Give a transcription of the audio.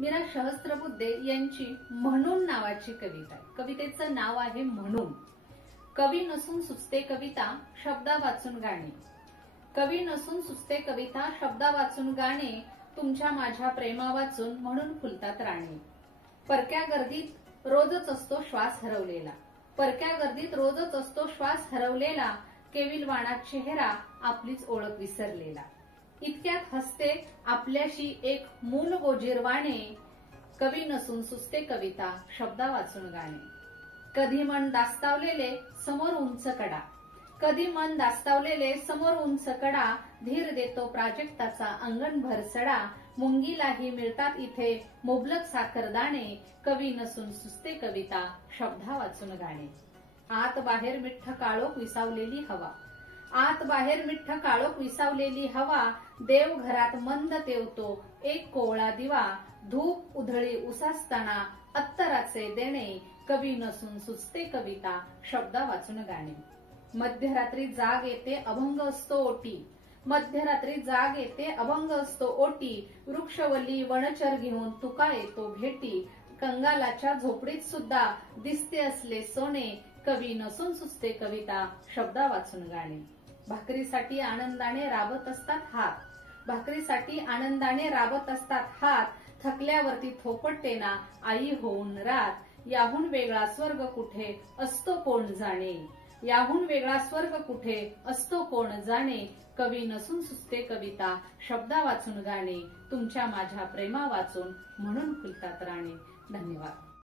मीरा सहस्त्रबुद्धे यांची म्हणून नावाची कविता आहे। कवितेचं नाव आहे म्हणून। कवी नसून सुचते कविता, शब्दा वाचून गाणे। कवी नसून सुचते कविता, शब्दा वाचून गाणे। तुमच्या माझ्या प्रेमा वाचून म्हणून फुलतात राणे। परक्या गर्दीत रोजच असतो श्वास हरवलेला, परक्या गर्दीत रोजच असतो श्वास हरवलेला। केविलवाणा चेहरा, आपलीच ओळख विसरलेला। इतक्यात हसते आपल्याशी एक मूल गोजीरवाणे। कवी नसून सुचते कविता, शब्दा वाचून गाणे। कधी मन दास्तावलेले समोर उंच कडा, कधी मन दास्तावलेले समोर उंच कडा। धीर देतो प्राजक्ताचा अंगणभर सडा। मुंगीलाही मिळतात इथे मुबलक साखरदाणे। कवी नसून सुचते कविता, शब्दा वाचून गाणे। आत बाहेर मिठ्ठ काळोख विसावलेली हवा, आत बाहेर मिठ्ठ काळोख विसावलेली हवा। देव घरात मंद तेवतो एक कोवळा दिवा। धूप उधळी उसासताना अत्तराचे देणे। कवी नसून सुचते कविता, शब्दा वाचून गाणे। मध्यरात्री जाग येते अभंग असतो ओटी, मध्यरात्री जाग येते अभंग असतो ओटी। वृक्षवल्ली वनचर घेऊन तुका येतो भेटी। कंगालाच्या झोपडीत सुद्धा दिसते असले सोने। कवी नसून सुचते कविता, शब्दा वाचून गाणे। भाकरीसाठी आनंदाने राबत असतात हात, भाकरीसाठी आनंदाने राबत असतात हात। थकल्यावरती थोपटते ना आई होऊन रात। याहून वेगळा स्वर्ग कुठे असतो कोण जाणे, याहून वेगळा स्वर्ग कुठे असतो कोण जाणे। कवी नसून सुचते कविता, शब्दा वाचून गाणे। तुमच्या माझ्या प्रेमा वाचून म्हणून फुलतात राणे। धन्यवाद।